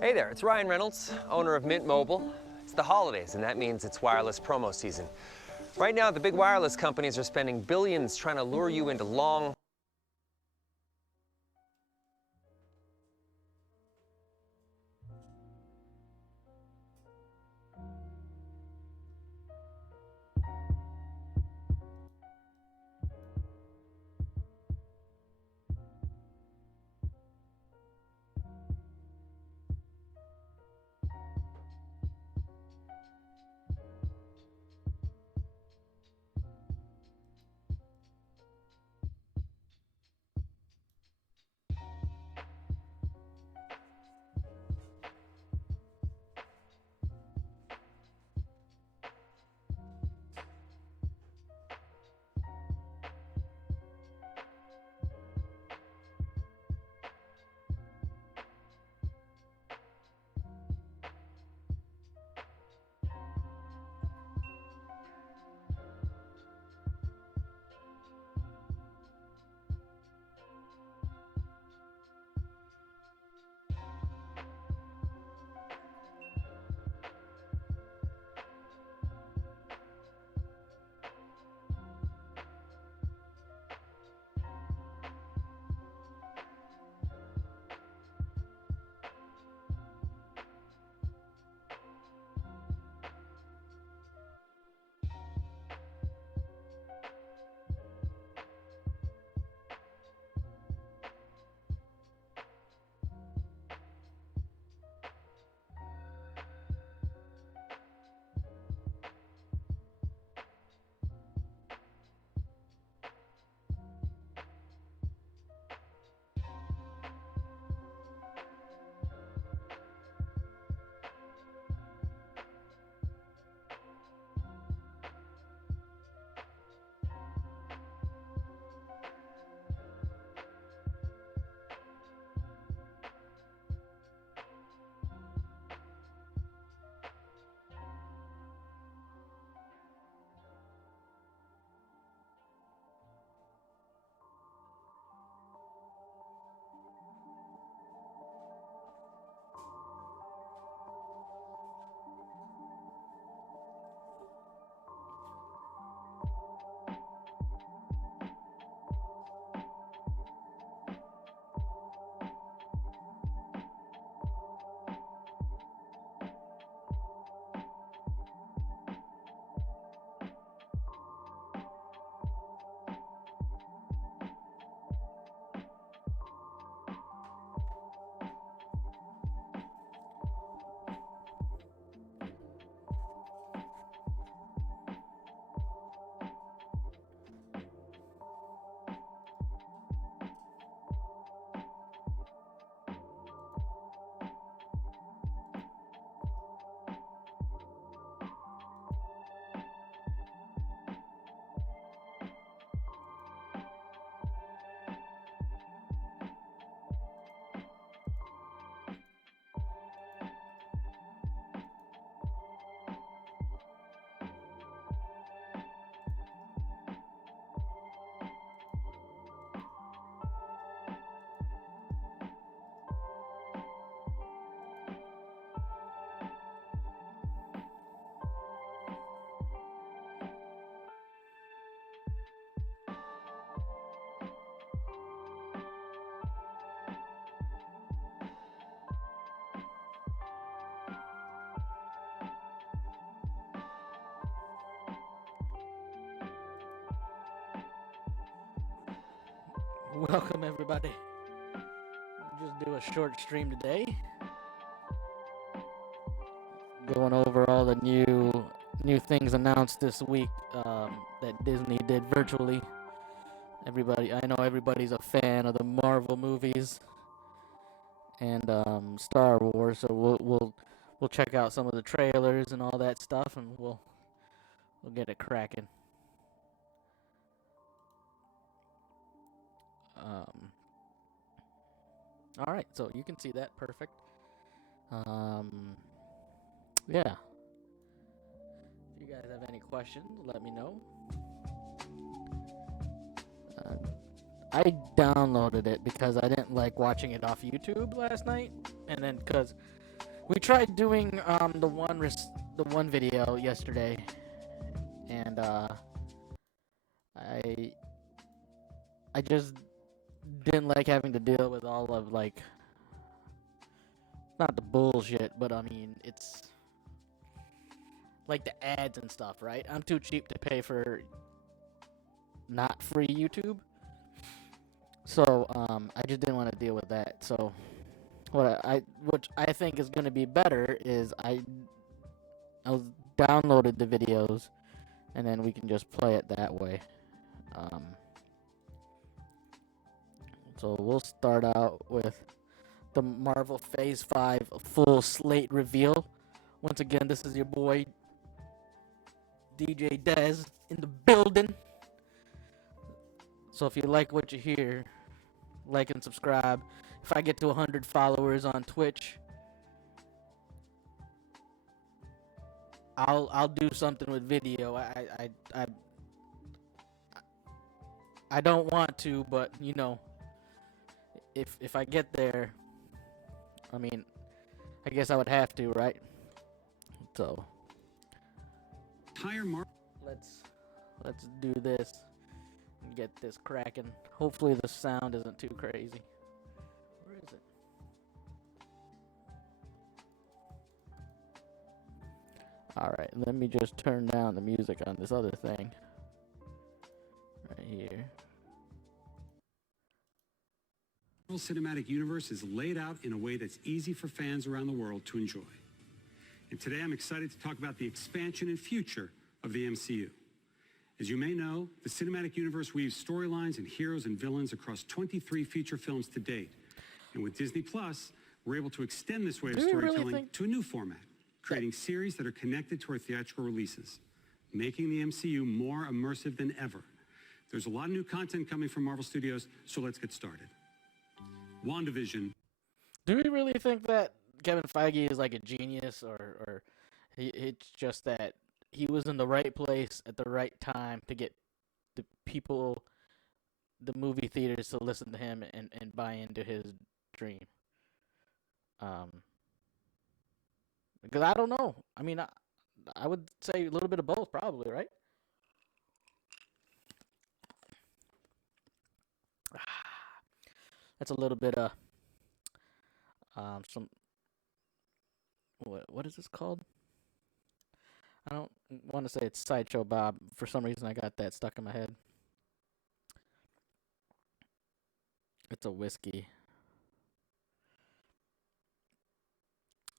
Hey there, it's Ryan Reynolds, owner of Mint Mobile. It's the holidays, and that means it's wireless promo season. Right now, the big wireless companies are spending billions trying to lure you into long... Welcome everybody. We'll just do a short stream today, going over all the new things announced this week that Disney did virtually. I know everybody's a fan of the Marvel movies and Star Wars, so we'll check out some of the trailers and all that stuff, and we'll get it cracking. All right, so you can see that perfect. Yeah. If you guys have any questions, let me know. I downloaded it because I didn't like watching it off YouTube last night, and then because We tried doing the one video yesterday, and I just didn't like having to deal with all of like, not the bullshit, but I mean it's like the ads and stuff, right? I'm too cheap to pay for not free YouTube, so I just didn't want to deal with that. So what I think is going to be better is I downloaded the videos, and then we can just play it that way. So we'll start out with the Marvel Phase 5 full slate reveal. Once again, this is your boy DJ Dez in the building. So if you like what you hear, like and subscribe. If I get to 100 followers on Twitch, I'll do something with video. I don't want to, but you know, if I get there, I mean, I guess I would have to, right? So let's do this and get this cracking. Hopefully the sound isn't too crazy. Where is it? Alright, let me just turn down the music on this other thing. Right here. The Marvel Cinematic Universe is laid out in a way that's easy for fans around the world to enjoy. And today I'm excited to talk about the expansion and future of the MCU. As you may know, the Cinematic Universe weaves storylines and heroes and villains across 23 feature films to date. And with Disney Plus, we're able to extend this way of storytelling to a new format, creating series that are connected to our theatrical releases, making the MCU more immersive than ever. There's a lot of new content coming from Marvel Studios, so let's get started. WandaVision. Do we really think that Kevin Feige is like a genius, or it's just that he was in the right place at the right time to get the people, the movie theaters, to listen to him and buy into his dream? Because I don't know. I mean, I would say a little bit of both, probably, right? That's a little bit of some, what is this called? I don't want to say it's Sideshow Bob. For some reason, I got that stuck in my head. It's a whiskey.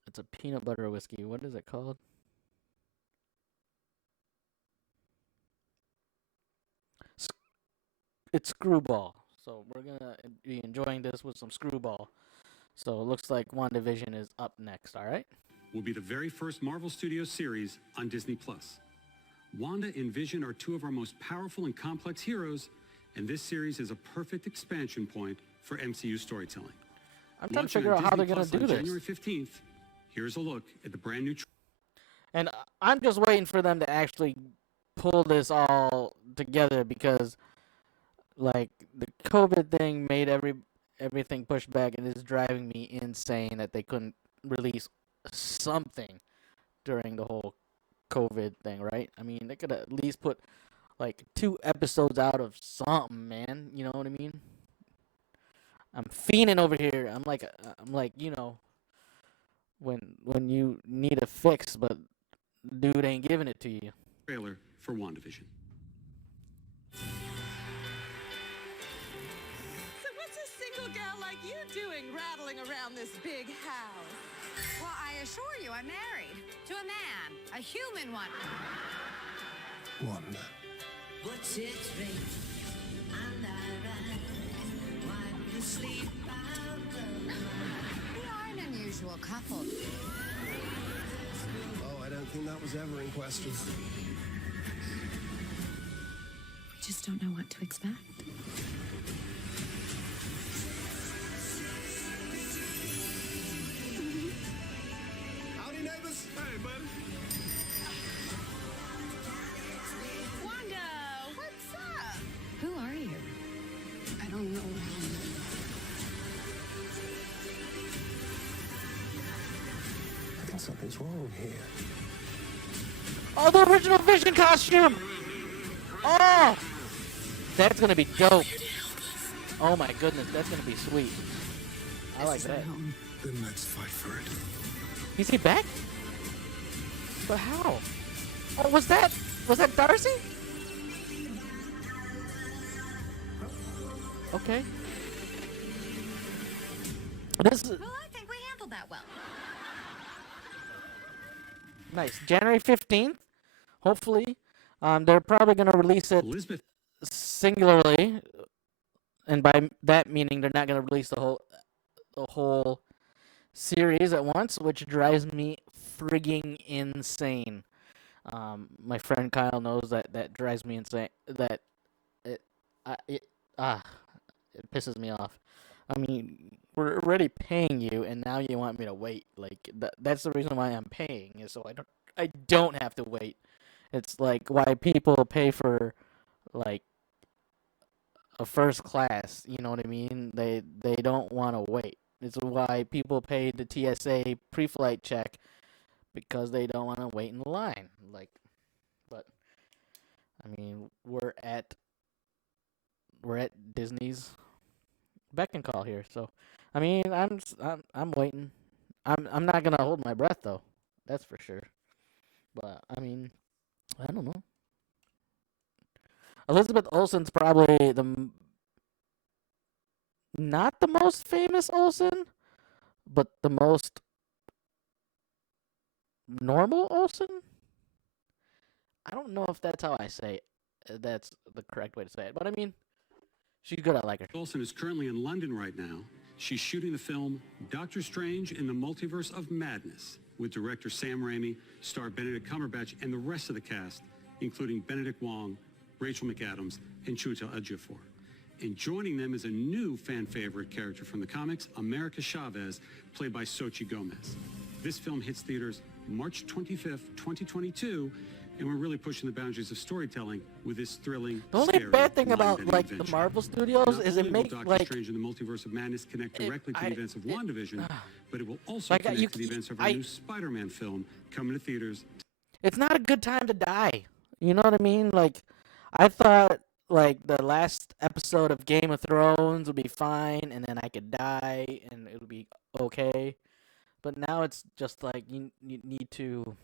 It's a peanut butter whiskey. What is it called? It's Screwball. So we're going to be enjoying this with some Screwball. So it looks like WandaVision is up next, all right? Will be the very first Marvel Studios series on Disney+. Wanda and Vision are two of our most powerful and complex heroes, and this series is a perfect expansion point for MCU storytelling. I'm trying to figure out how they're going to do this. January 15th, here's a look at the brand new and I'm just waiting for them to actually pull this all together, because like the COVID thing made everything pushed back, and it's driving me insane that they couldn't release something during the whole COVID thing, right? I mean, they could at least put like 2 episodes out of something, man. You know what I mean? I'm fiending over here. I'm like, you know, when you need a fix, but dude ain't giving it to you. Trailer for WandaVision. Girl like you doing rattling around this big house? Well, I assure you, I'm married to a man, a human one. Wanda. What's it rain? And I ran. Wipe the sleep out of my eyes. We are an unusual couple. Oh, I don't think that was ever in question. We just don't know what to expect. Neighbors. Hey, buddy. Wanda, what's up? Who are you? I don't know. Something's wrong here. Oh, the original Vision costume! Oh! That's gonna be dope. Oh my goodness, that's gonna be sweet. I like that. Then let's fight for it. Is he back? But how? Oh, was that Darcy? Okay. This is Well, I think we handled that well. nice. January 15th. Hopefully. They're probably gonna release it Elizabeth singularly. And by that meaning they're not gonna release the whole series at once, which drives me frigging insane. My friend Kyle knows that drives me insane. That it pisses me off. I mean, we're already paying you, and now you want me to wait. Like that's the reason why I'm paying, is so I don't have to wait. It's like why people pay for like a first class. You know what I mean? They don't want to wait. It's why people pay the TSA pre-flight check, because they don't want to wait in the line. Like, but I mean, we're at Disney's beck and call here. So, I mean, I'm waiting. I'm not gonna hold my breath though. That's for sure. But I mean, I don't know. Elizabeth Olsen's probably not the most famous Olsen, but the most normal Olsen. I don't know if that's how I say it. That's the correct way to say it. But I mean, she's good. I like her. Olsen is currently in London right now. She's shooting the film Doctor Strange in the Multiverse of Madness with director Sam Raimi, star Benedict Cumberbatch, and the rest of the cast, including Benedict Wong, Rachel McAdams, and Chiwetel Ejiofor. And joining them is a new fan favorite character from the comics, America Chavez, played by Xochitl Gomez. This film hits theaters March 25th, 2022, and we're really pushing the boundaries of storytelling with this thrilling, The only scary, bad thing about mind-bending like the adventure. Marvel Studios Not is it only will makes Doctor like Strange and the Multiverse of Madness connect directly to the events of WandaVision, but it will also Like, connect you- to the events of our new Spider-Man film coming to theaters. it's not a good time to die. You know what I mean? Like, I thought like the last episode of Game of Thrones would be fine, and then I could die, and it would be okay. But now it's just like you need to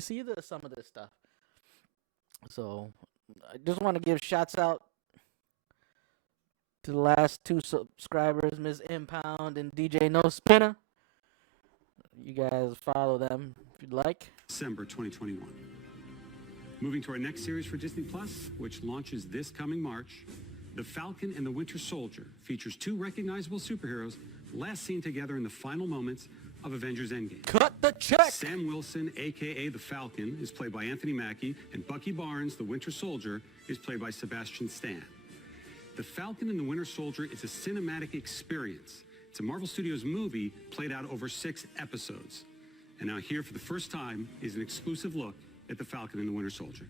see some of this stuff. So I just want to give shouts out to the last 2 subscribers, Ms. Impound and DJ No Spinner. You guys follow them if you'd like. December 2021. Moving to our next series for Disney Plus, which launches this coming March, The Falcon and the Winter Soldier features 2 recognizable superheroes last seen together in the final moments of Avengers Endgame. Cut the check! Sam Wilson, a.k.a. The Falcon, is played by Anthony Mackie, and Bucky Barnes, the Winter Soldier, is played by Sebastian Stan. The Falcon and the Winter Soldier is a cinematic experience. It's a Marvel Studios movie played out over 6 episodes. And now here for the first time is an exclusive look at The Falcon and the Winter Soldier.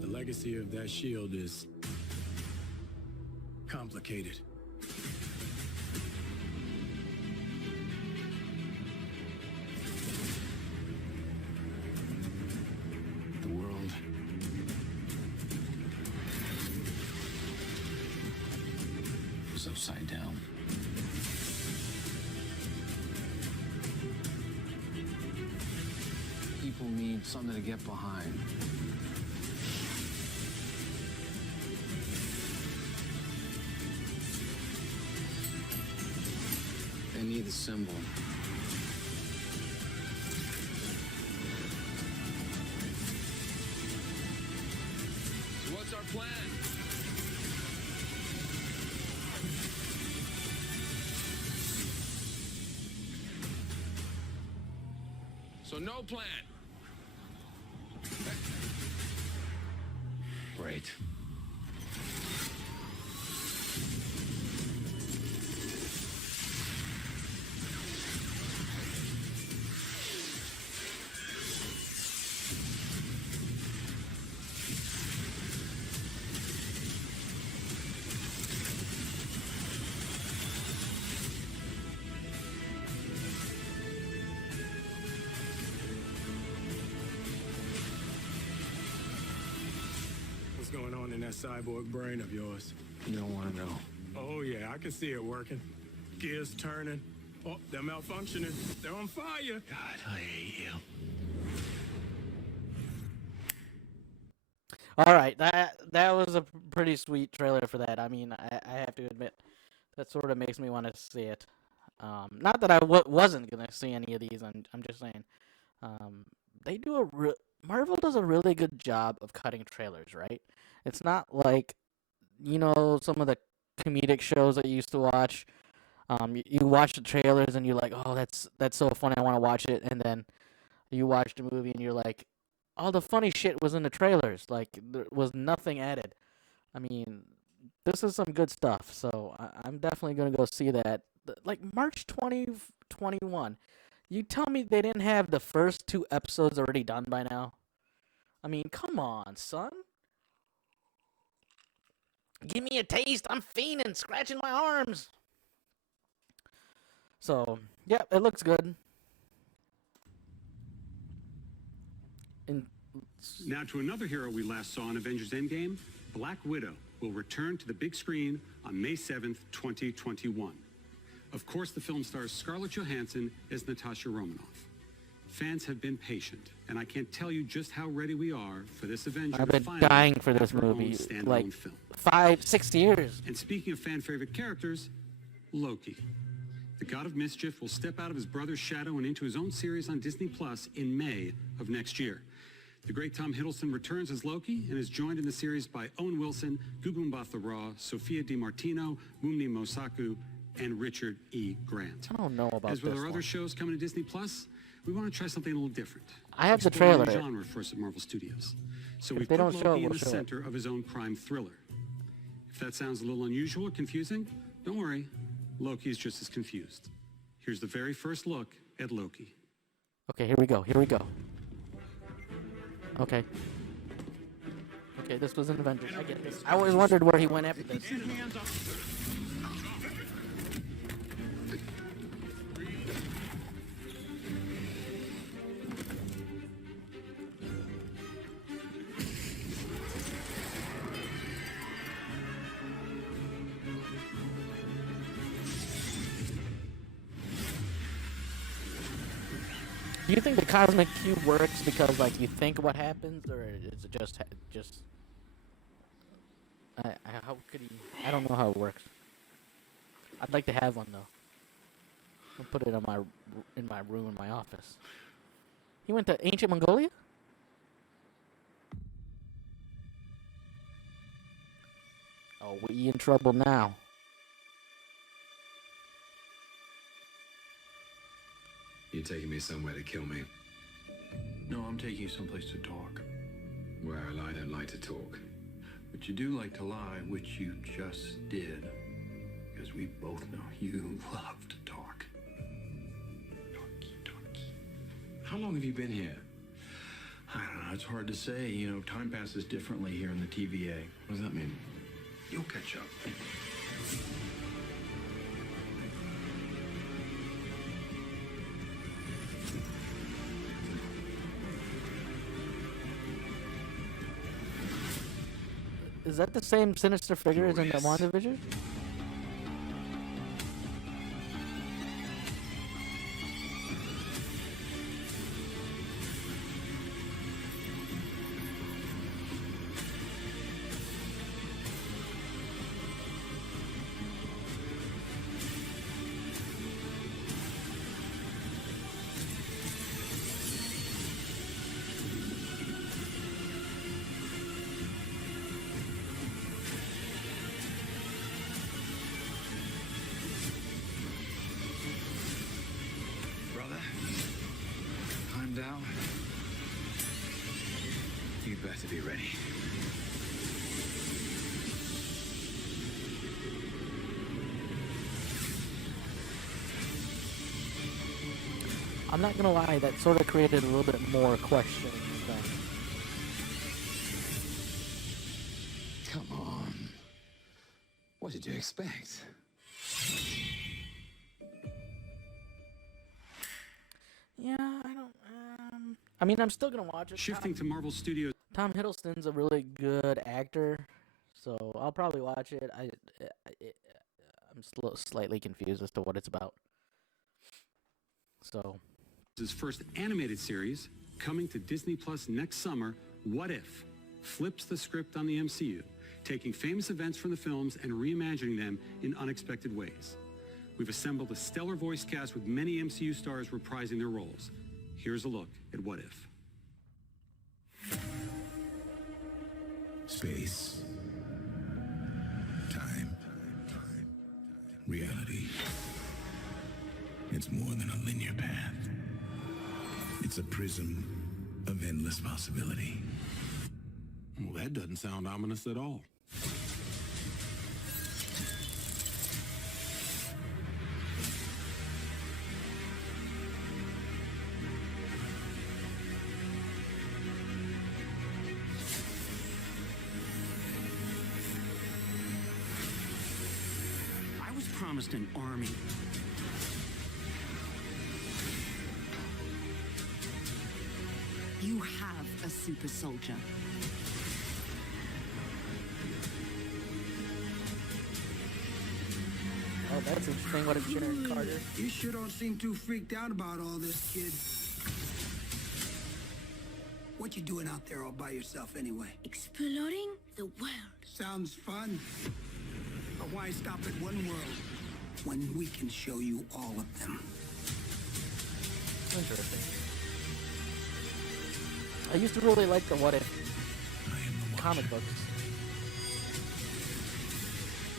The legacy of that shield is complicated. The world is upside down. People need something to get behind. They need a symbol. So what's our plan? So no plan. Great. What's going on in that cyborg brain of yours? You don't want to know. Oh, yeah, I can see it working. Gears turning. Oh, they're malfunctioning. They're on fire. God, I hate you. All right, that was a pretty sweet trailer for that. I mean, I have to admit, that sort of makes me want to see it. Not that I wasn't gonna see any of these. I'm just saying, they do Marvel does a really good job of cutting trailers, right? It's not like, some of the comedic shows that you used to watch. You watch the trailers and you're like, oh, that's so funny, I want to watch it, and then you watch the movie and you're like, all the funny shit was in the trailers. Like, there was nothing added. I mean, this is some good stuff, so I'm definitely going to go see that. Like, March 2021. You tell me they didn't have the first 2 episodes already done by now? I mean, come on, son. Give me a taste. I'm fiending, scratching my arms. So, yeah, it looks good. Now to another hero we last saw in Avengers Endgame, Black Widow will return to the big screen on May 7th, 2021. Of course, the film stars Scarlett Johansson as Natasha Romanoff. Fans have been patient, and I can't tell you just how ready we are for this Avenger. I've been dying for this movie, like 5-6 years. And speaking of fan favorite characters, Loki. The God of Mischief will step out of his brother's shadow and into his own series on Disney Plus in May of next year. The great Tom Hiddleston returns as Loki and is joined in the series by Owen Wilson, Gugu Mbatha-Raw, Sophia DiMartino, Wunmi Mosaku, and Richard E. Grant. I don't know about As with this our one. other shows coming to Disney Plus, we want to try something a little different. I have the Explore a new trailer. genre for us at Marvel Studios. So If we've they put don't show Loki it, in we'll the show it. center of his own crime thriller. If that sounds a little unusual or confusing, don't worry. Loki is just as confused. Here's the very first look at Loki. Okay, here we go. Okay. Okay, this was an Avengers. I get this. I always wondered where he went after this. Do you think the cosmic cube works because, like, you think what happens, or is it just? How could he? I don't know how it works. I'd like to have one though. I'll put it in my room in my office. He went to ancient Mongolia. Oh, we in trouble now. You're taking me somewhere to kill me. No, I'm taking you someplace to talk. Well, I don't like to talk. But you do like to lie, which you just did. Because we both know you love to talk. Talky. How long have you been here? I don't know, it's hard to say. You know, time passes differently here in the TVA. What does that mean? You'll catch up. Is that the same sinister figure as in the WandaVision? Brother, I'm down. You better be ready. I'm not gonna lie, that sort of created a little bit more questions than. Come on. What did you expect? Yeah, I don't. I mean, I'm still gonna watch it. Shifting to Marvel Studios. Tom Hiddleston's a really good actor, so I'll probably watch it. I'm slightly confused as to what it's about. So, His first animated series, coming to Disney Plus next summer, What If? Flips the script on the MCU, taking famous events from the films and reimagining them in unexpected ways. We've assembled a stellar voice cast with many MCU stars reprising their roles. Here's a look at What If. Space. Time. Reality. It's more than a linear path. It's a prism of endless possibility. Well, that doesn't sound ominous at all. I was promised an army. You have a super soldier. oh, that's interesting. What a Sharon Carter. You sure don't seem too freaked out about all this, kid. What you doing out there all by yourself anyway? Exploring the world. Sounds fun. But why stop at one world when we can show you all of them? Interesting. I used to really like the What If comic books.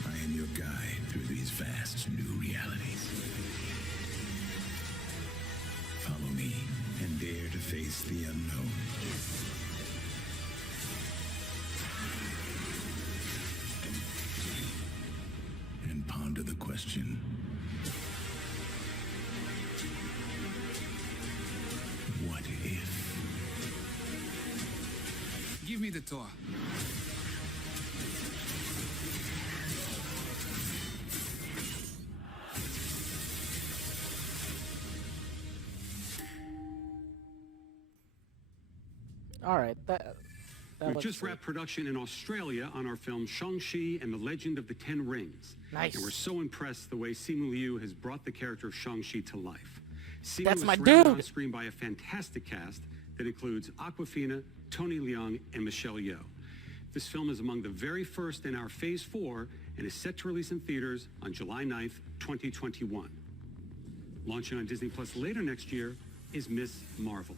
I am your guide through these vast new realities. Follow me and dare to face the unknown. And ponder the question, what if? Give me the tour. All right, that We've looks just sweet. wrapped production in Australia on our film Shang-Chi and the Legend of the Ten Rings. Nice. And we're so impressed the way Simu Liu has brought the character of Shang-Chi to life. Simu That's is my surrounded dude. on screen by a fantastic cast that includes Awkwafina, Tony Leung, and Michelle Yeoh. This film is among the very first in our Phase 4 and is set to release in theaters on July 9th, 2021. Launching on Disney Plus later next year is Miss Marvel.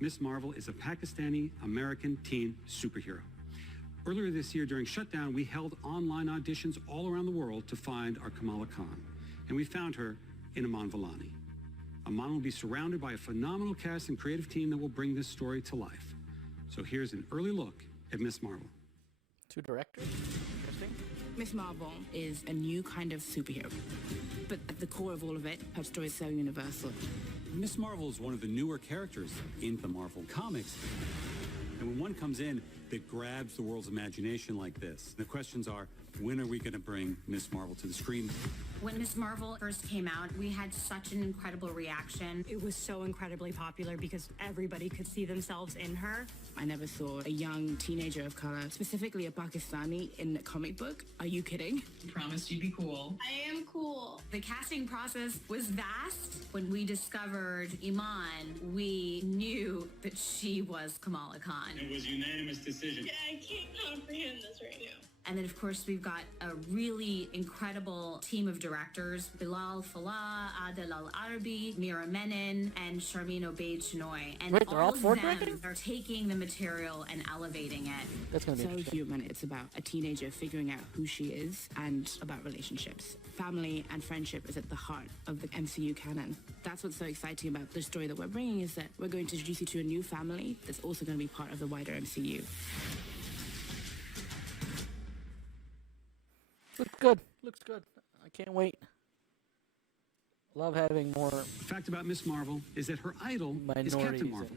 Miss Marvel is a Pakistani-American teen superhero. Earlier this year during shutdown, we held online auditions all around the world to find our Kamala Khan, and we found her in Aman Vellani. Aman will be surrounded by a phenomenal cast and creative team that will bring this story to life. So here's an early look at Miss Marvel. Two directors. Interesting. Miss Marvel is a new kind of superhero. But at the core of all of it, her story is so universal. Miss Marvel is one of the newer characters in the Marvel comics. And when one comes in that grabs the world's imagination like this, the questions are, when are we going to bring Miss Marvel to the screen? When Miss Marvel first came out, we had such an incredible reaction. It was so incredibly popular because everybody could see themselves in her. I never saw a young teenager of color, specifically a Pakistani, in a comic book. Are you kidding? Promised you'd be cool. I am cool. The casting process was vast. When we discovered Iman, we knew that she was Kamala Khan. It was a unanimous decision. Yeah, I can't comprehend this right now. And then, of course, we've got a really incredible team of directors. Bilal Fallah, Adel Al-Arabi, Mira Menon, and Sharmeen Obaid-Chinoy. And Wait, they're all of fourth them directing? are taking the material and elevating it. That's going to be So interesting. human. It's about a teenager figuring out who she is and about relationships. Family and friendship is at the heart of the MCU canon. That's what's so exciting about the story that we're bringing, is that we're going to introduce you to a new family that's also going to be part of the wider MCU. Looks good. Looks good. I can't wait. Love having more. The fact about Miss Marvel is that her idol is minorities Captain Marvel.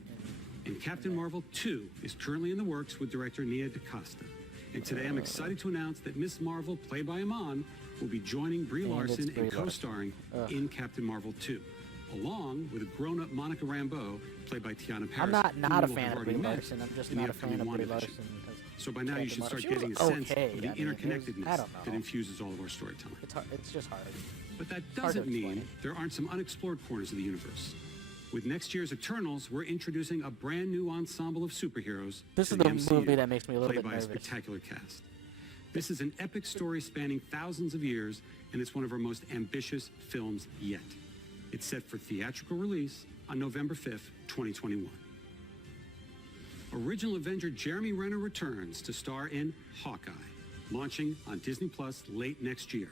And Captain Marvel 2 is currently in the works with director Nia DaCosta. And today I'm excited to announce that Miss Marvel, played by Iman, will be joining Brie And it's Larson Brie and Larson. co-starring in Captain Marvel 2. along with a grown-up Monica Rambeau, played by Tiana Paris. I'm not who a we'll have fan of already Brie met Larson. I'm just in the not a fan upcoming of Brie WandaVision. Larson. So by now you should start She was getting a sense okay. of the I mean, interconnectedness I don't know. that infuses all of our storytelling. It's just hard. But that Hard to doesn't mean explain. there aren't some unexplored corners of the universe. With next year's Eternals, we're introducing a brand new ensemble of superheroes. This to is the MCU, movie that makes me a little played bit by nervous. a spectacular cast. This is an epic story spanning thousands of years, and it's one of our most ambitious films yet. It's set for theatrical release on November 5th, 2021. Original Avenger Jeremy Renner returns to star in Hawkeye, launching on Disney Plus late next year.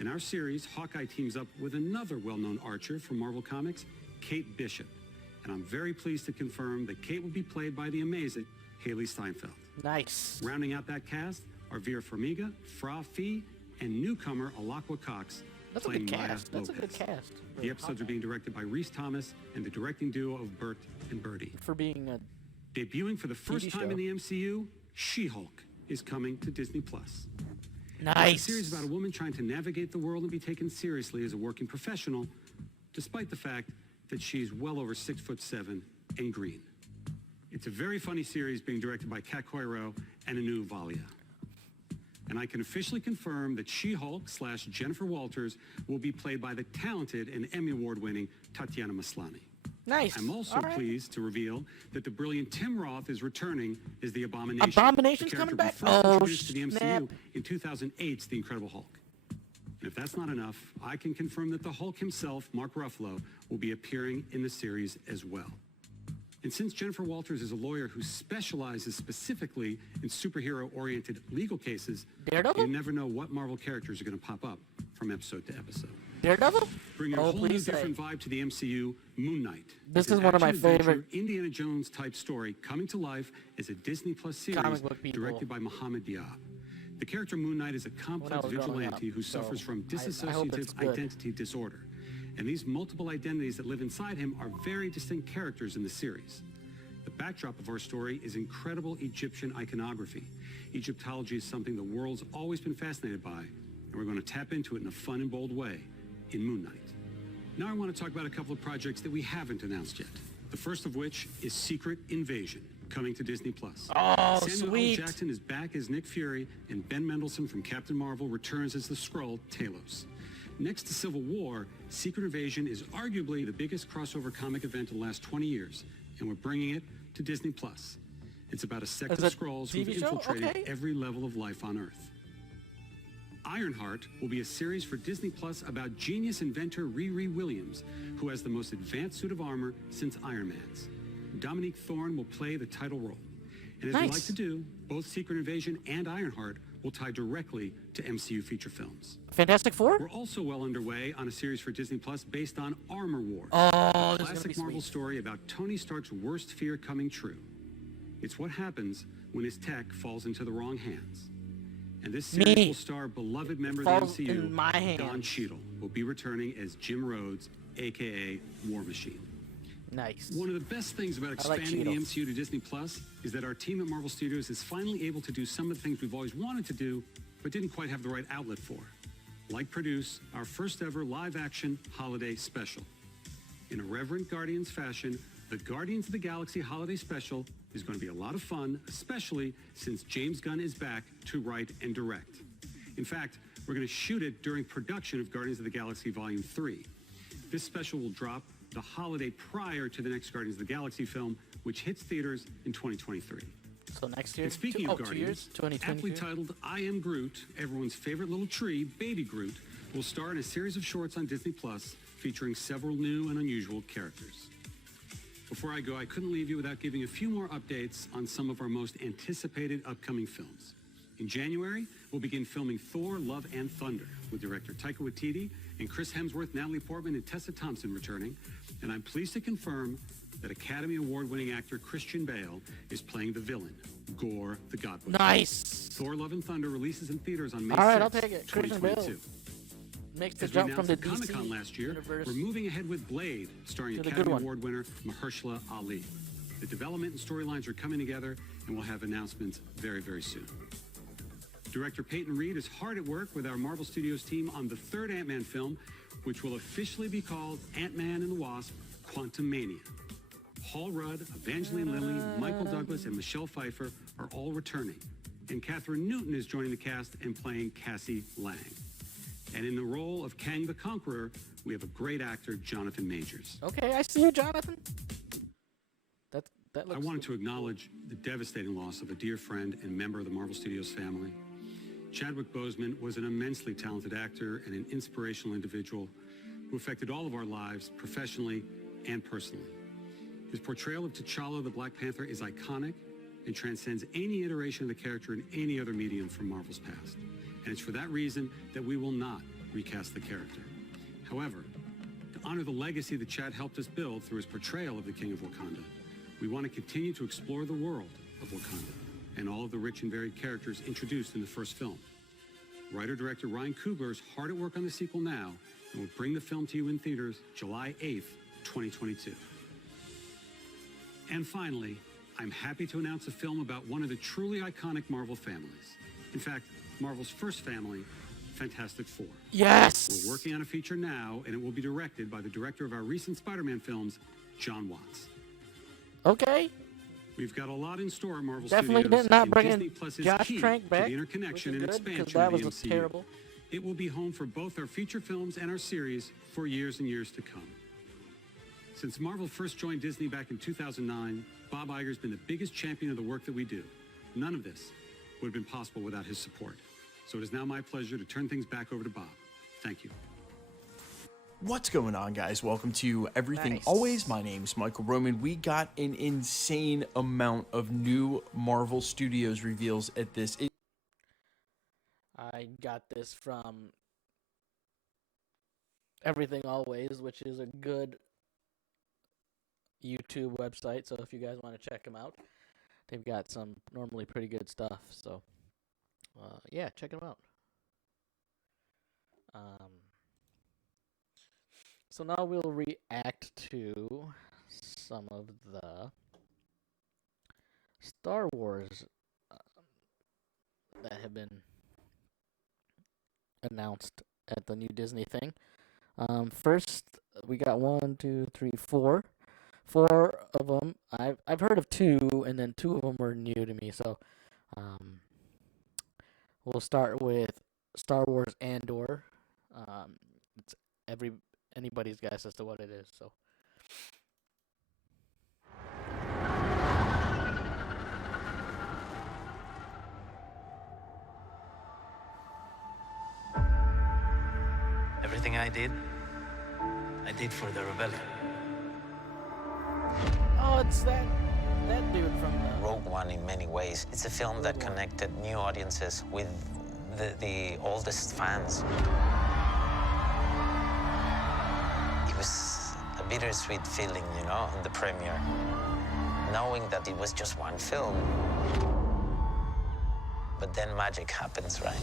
In our series, Hawkeye teams up with another well-known archer from Marvel Comics, Kate Bishop. And I'm very pleased to confirm that Kate will be played by the amazing Haley Steinfeld. Nice. Rounding out that cast are Vera Farmiga, Fra Fee, and newcomer Alakwa Cox. That's a playing good Maya cast. That's a good Lopez. cast. for The episodes are Hawkeye. being directed by Rhys Thomas and the directing duo of Bert and Birdie. For being a Debuting for the first TV time show. in the MCU, She-Hulk is coming to Disney Plus. Nice. It's a series about a woman trying to navigate the world and be taken seriously as a working professional, despite the fact that she's well over 6'7" and green. It's a very funny series being directed by Kat Coiro and Anu Valia. And I can officially confirm that She-Hulk / Jennifer Walters will be played by the talented and Emmy Award-winning Tatiana Maslany. Nice. I'm also All right. pleased to reveal that the brilliant Tim Roth is returning as the Abomination. Abomination's the character coming back? we first Oh, introduced to the MCU snap. in 2008's The Incredible Hulk. And if that's not enough, I can confirm that the Hulk himself, Mark Ruffalo, will be appearing in the series as well. And since Jennifer Walters is a lawyer who specializes specifically in superhero-oriented legal cases, Daredevil? you never know what Marvel characters are going to pop up from episode to episode. Daredevil? Bringing Oh, a whole new please say. different vibe to the MCU, Moon Knight. This It's an is one of my action-adventure favorite- Indiana Jones type story coming to life as a Disney Plus series Comic book people. directed by Mohammed Diab. The character Moon Knight is a complex was growing vigilante up, who so suffers from I hope it's dissociative good. identity disorder. And these multiple identities that live inside him are very distinct characters in the series. The backdrop of our story is incredible Egyptian iconography. Egyptology is something the world's always been fascinated by, and we're going to tap into it in a fun and bold way in Moon Knight. Now I want to talk about a couple of projects that we haven't announced yet. The first of which is Secret Invasion, coming to Disney Plus. Oh, Samuel sweet. L. Jackson is back as Nick Fury, and Ben Mendelsohn from Captain Marvel returns as the Skrull, Talos. Next to Civil War, Secret Invasion is arguably the biggest crossover comic event in the last 20 years, and we're bringing it to Disney Plus. It's about a sect Is of it Skrulls who've TV show? infiltrated Okay. every level of life on Earth. Ironheart will be a series for Disney Plus about genius inventor Riri Williams, who has the most advanced suit of armor since Iron Man's. Dominique Thorne will play the title role. And as we Nice. like to do, both Secret Invasion and Ironheart will tie directly to MCU feature films. Fantastic Four? We're also well underway on a series for Disney Plus based on Armor Wars, Oh, a this is gonna classic be Marvel sweet. story about Tony Stark's worst fear coming true. It's what happens when his tech falls into the wrong hands. And this series Me. will star beloved member of falls the MCU, in my Don hands. Cheadle, will be returning as Jim Rhodes, aka War Machine. Nice. One of the best things about I like expanding the Cheeto. MCU to Disney Plus is that our team at Marvel Studios is finally able to do some of the things we've always wanted to do, but didn't quite have the right outlet for. Like produce our first ever live-action holiday special. In a reverent Guardians fashion, the Guardians of the Galaxy Holiday Special is going to be a lot of fun, especially since James Gunn is back to write and direct. In fact, we're going to shoot it during production of Guardians of the Galaxy Volume 3. This special will drop the holiday prior to the next Guardians of the Galaxy film, which hits theaters in 2023. So next year. And speaking of 2 years, Guardians, 2022. aptly titled I Am Groot, everyone's favorite little tree, Baby Groot, will star in a series of shorts on Disney Plus featuring several new and unusual characters. Before I go, I couldn't leave you without giving a few more updates on some of our most anticipated upcoming films. In January, we'll begin filming Thor, Love and Thunder with director Taika Waititi and Chris Hemsworth, Natalie Portman, and Tessa Thompson returning. And I'm pleased to confirm that Academy Award-winning actor Christian Bale is playing the villain, Gore the God Butcher. Nice. Thor, Love and Thunder releases in theaters on May All right, 6th, I'll take it. Christian Bale 2022. makes the As we jump from announced the at DC Comic-Con last year, universe. we're moving ahead with Blade, starring To the good Academy one. Award winner Mahershala Ali. The development and storylines are coming together, and we'll have announcements very, very soon. Director Peyton Reed is hard at work with our Marvel Studios team on the third Ant-Man film, which will officially be called Ant-Man and the Wasp: Quantumania. Paul Rudd, Evangeline Lilly, Michael Douglas, and Michelle Pfeiffer are all returning. And Catherine Newton is joining the cast and playing Cassie Lang. And in the role of Kang the Conqueror, we have a great actor, Jonathan Majors. Okay, I see you, Jonathan. That I looks wanted to acknowledge the devastating loss of a dear friend and member of the Marvel Studios family. Chadwick Boseman was an immensely talented actor and an inspirational individual who affected all of our lives professionally and personally. His portrayal of T'Challa the Black Panther is iconic and transcends any iteration of the character in any other medium from Marvel's past. And it's for that reason that we will not recast the character. However, to honor the legacy that Chad helped us build through his portrayal of the King of Wakanda, we want to continue to explore the world of Wakanda and all of the rich and varied characters introduced in the first film. Writer-director Ryan Coogler is hard at work on the sequel now and will bring the film to you in theaters July 8th, 2022. And finally, I'm happy to announce a film about one of the truly iconic Marvel families. In fact, Marvel's first family, Fantastic Four. Yes! We're working on a feature now, and it will be directed by the director of our recent Spider-Man films, John Watts. Okay. We've got a lot in store at Marvel Definitely Studios. did not and bring Disney in Plus is Josh key Trank back, to the interconnection and which is good, because expansion that of the was MCU. terrible. It will be home for both our feature films and our series for years and years to come. Since Marvel first joined Disney back in 2009, Bob Iger's been the biggest champion of the work that we do. None of this would have been possible without his support. So it is now my pleasure to turn things back over to Bob. Thank you. What's going on, guys? Welcome to Everything Nice. Always. My name's Michael Roman. We got an insane amount of new Marvel Studios reveals at this. I got this from Everything Always, which is a good YouTube website. So if you guys want to check them out, they've got some normally pretty good stuff. So yeah, check them out. So now we'll react to some of the Star Wars that have been announced at the new Disney thing. First, we got 1, 2, 3, 4. 4 of them I've heard of 2, and then 2 of them were new to me. So we'll start with Star Wars Andor. It's anybody's guess as to what it is. So. Everything I did for the rebellion. Oh, it's that dude from the Rogue One. In many ways, it's a film that connected new audiences with the oldest fans. It was a bittersweet feeling, you know, in the premiere, knowing that it was just one film. But then magic happens, right?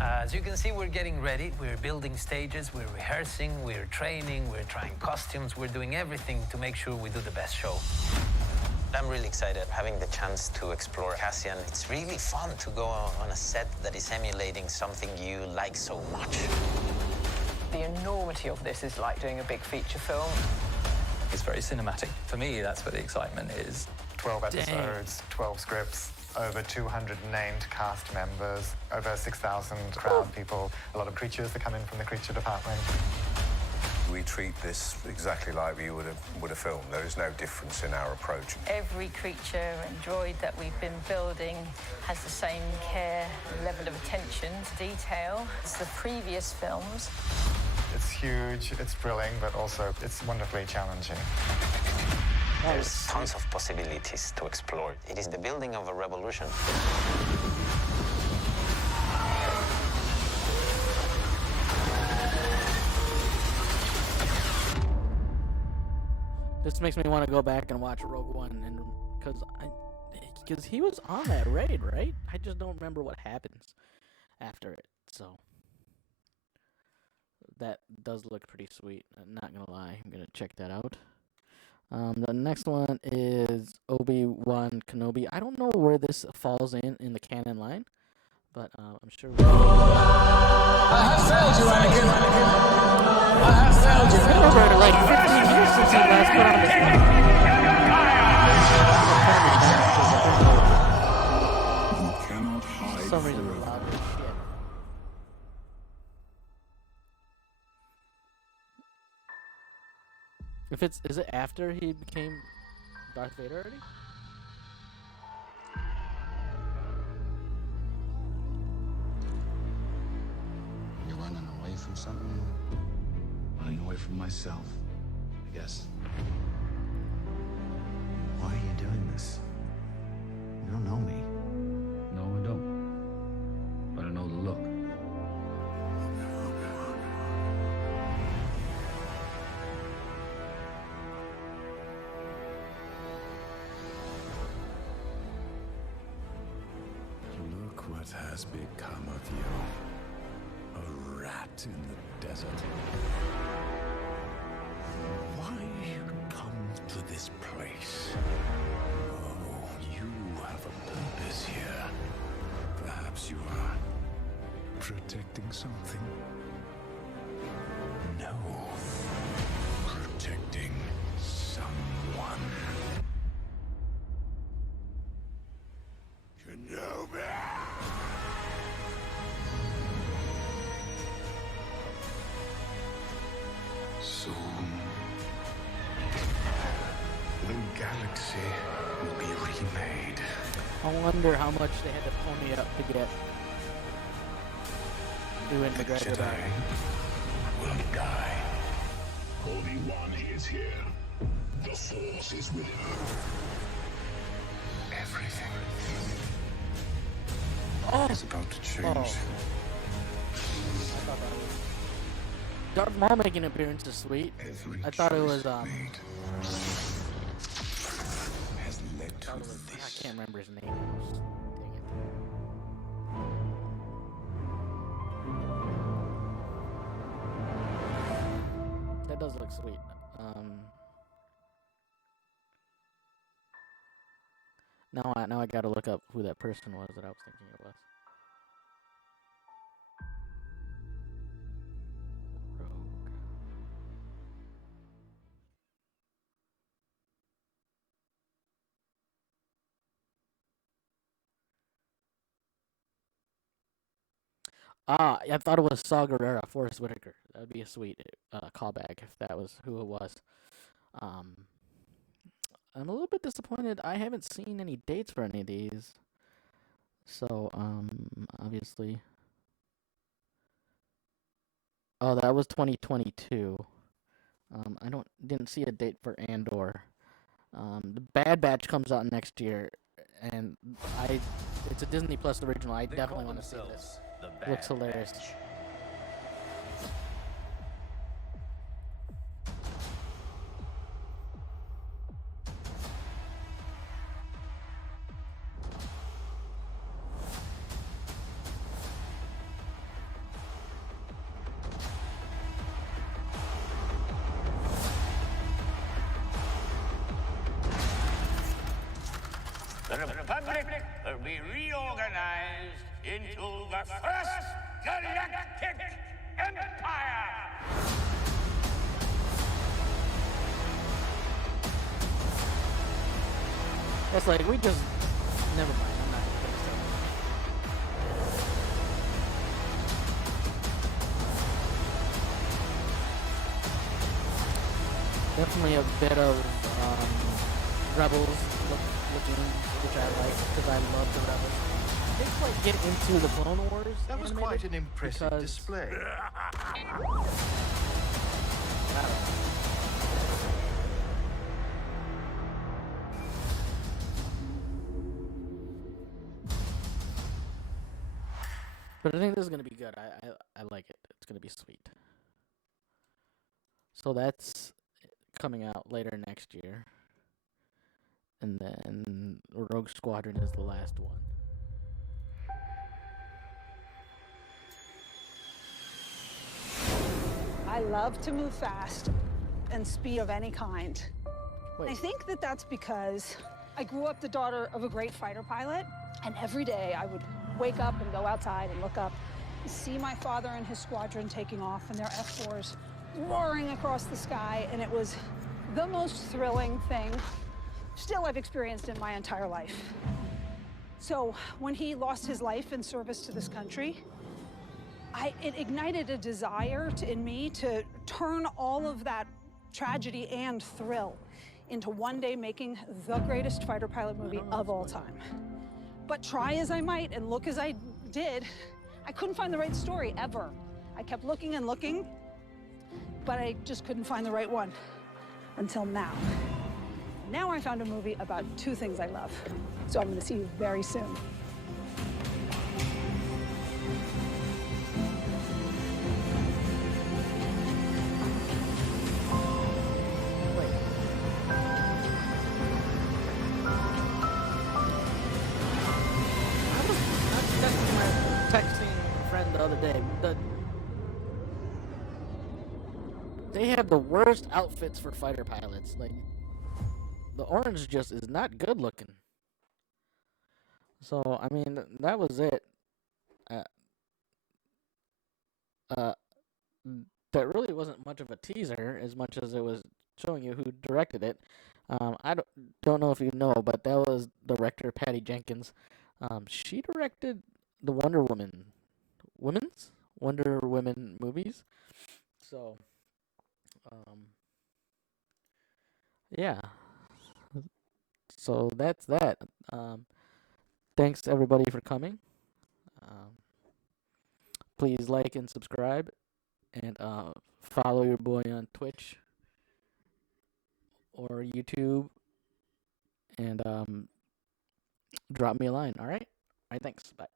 As you can see, we're getting ready. We're building stages, we're rehearsing, we're training, we're trying costumes, we're doing everything to make sure we do the best show. I'm really excited having the chance to explore Cassian. It's really fun to go on a set that is emulating something you like so much. The enormity of this is like doing a big feature film. It's very cinematic. For me, that's where the excitement is. 12 episodes, 12 scripts, over 200 named cast members, over 6,000 crowd people, a lot of creatures that come in from the creature department. We treat this exactly like we would a film. There is no difference in our approach. Every creature and droid that we've been building has the same care, level of attention to detail as the previous films. It's huge, it's thrilling, but also it's wonderfully challenging. There's tons of possibilities to explore. It is the building of a revolution. This makes me want to go back and watch Rogue One, and because he was on that raid, right? I just don't remember what happens after it. So that does look pretty sweet. I'm not gonna lie, I'm gonna check that out. The next one is Obi-Wan Kenobi. I don't know where this falls in the canon line, but I'm sure. I have failed you, Anakin. I have failed you. It's been over like 15 years since he last put on the screen. For some reason, we're loud as shit. Is it after he became Darth Vader already? You're running away from something? Running away from myself, I guess. Why are you doing this? You don't know me. No, I don't. But I know the look. Look what has become of you. A rat in the desert. Why you come to this place? Oh, you have a purpose here. Perhaps you are protecting something? No. Protecting someone. Kenobi! Soon, the galaxy will be remade. I wonder how much they had to pony up to get Ewan The McGregor Jedi back. will die. Obi-Wan is here. The Force is with him. Everything is about to change. I thought that was Darth Maul making an appearance is sweet. I thought it was has led to I can't remember his name. Dang it. That does look sweet. Now I gotta look up who that person was that I was thinking it was. I thought it was Saw Gerrera, Forrest Whitaker. That would be a sweet callback if that was who it was. I'm a little bit disappointed. I haven't seen any dates for any of these. So, obviously. Oh, that was 2022. I didn't see a date for Andor. The Bad Batch comes out next year, and it's a Disney Plus original. I definitely want to see this. Looks hilarious. The Republic will be reorganized into the First Galactic Empire! It's like, we just... Never mind, I'm not gonna finish that. Definitely a bit of Rebels looking, which I like, because I love the Rebels. I didn't quite get into the Clone Wars. That was quite an impressive display. But I think this is going to be good. I like it. It's going to be sweet. So that's coming out later next year. And then Rogue Squadron is the last one. I love to move fast and speed of any kind. Wait. I think that's because I grew up the daughter of a great fighter pilot, and every day I would wake up and go outside and look up, see my father and his squadron taking off and their F-4s roaring across the sky, and it was the most thrilling thing still I've experienced in my entire life. So when he lost his life in service to this country, it ignited a desire in me to turn all of that tragedy and thrill into one day making the greatest fighter pilot movie of all time. But try as I might and look as I did, I couldn't find the right story ever. I kept looking and looking, but I just couldn't find the right one until now. Now I found a movie about two things I love. So I'm gonna see you very soon. Texting a friend the other day. They have the worst outfits for fighter pilots. Like, the orange just is not good looking. So, I mean, that was it. That really wasn't much of a teaser as much as it was showing you who directed it. I don't know if you know, but that was director Patty Jenkins. She directed the Wonder Woman movies. So, yeah. So that's that. Thanks everybody for coming. Please like and subscribe, and follow your boy on Twitch or YouTube, and drop me a line. All right. Thanks. Bye.